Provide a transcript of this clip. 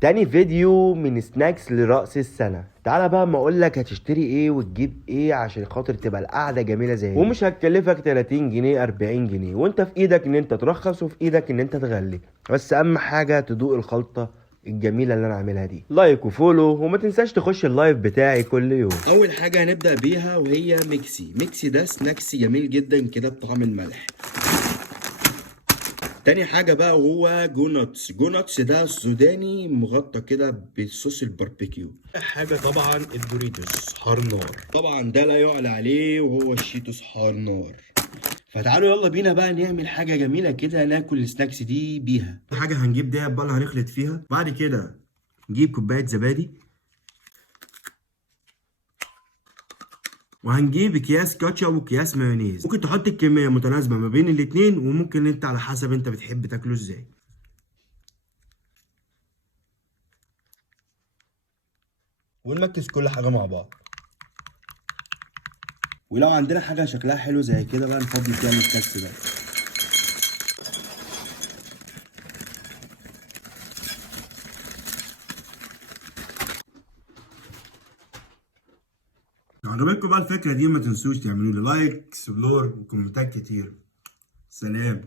تاني فيديو من سناكس لرأس السنة. تعالى بقى ما اقولك هتشتري ايه وتجيب ايه عشان خاطر تبقى القعدة جميلة زي دي، ومش هتكلفك 30 جنيه 40 جنيه، وانت في ايدك ان انت ترخص وفي ايدك ان انت تغلي. بس اهم حاجة تدوق الخلطة الجميلة اللي انا عاملها دي. لايك وفولو، وما تنساش تخش اللايف بتاعي كل يوم. اول حاجه هنبدا بيها وهي ميكسي ده سناكس جميل جدا كده بطعم الملح. تاني حاجه بقى وهو جو ناتس ده سوداني مغطى كده بصوص الباربيكيو. حاجه طبعا الدوريتوس حار نار، طبعا ده لا يعلى عليه، وهو الشيتوس حار نار. فتعالوا يلا بينا بقى نعمل حاجه جميله كده ناكل السناكس دي بيها. حاجه هنجيب دقيق بقى اللي هنخلط فيها، بعد كده نجيب كوبايه زبادي، وهنجيب اكياس كاتشب واكياس مايونيز. ممكن تحط الكميه متناسبه ما بين الاتنين، وممكن انت على حسب انت بتحب تاكله ازاي. ونمكس كل حاجه مع بعض. ولو عندنا حاجه شكلها حلو زي كده بقى نفضي فيها الميكس ده. لو عجبتكم بقى الفكره دي ما تنسوش تعملوا لي لايك، اكسبلور وكومنتات كتير. سلام.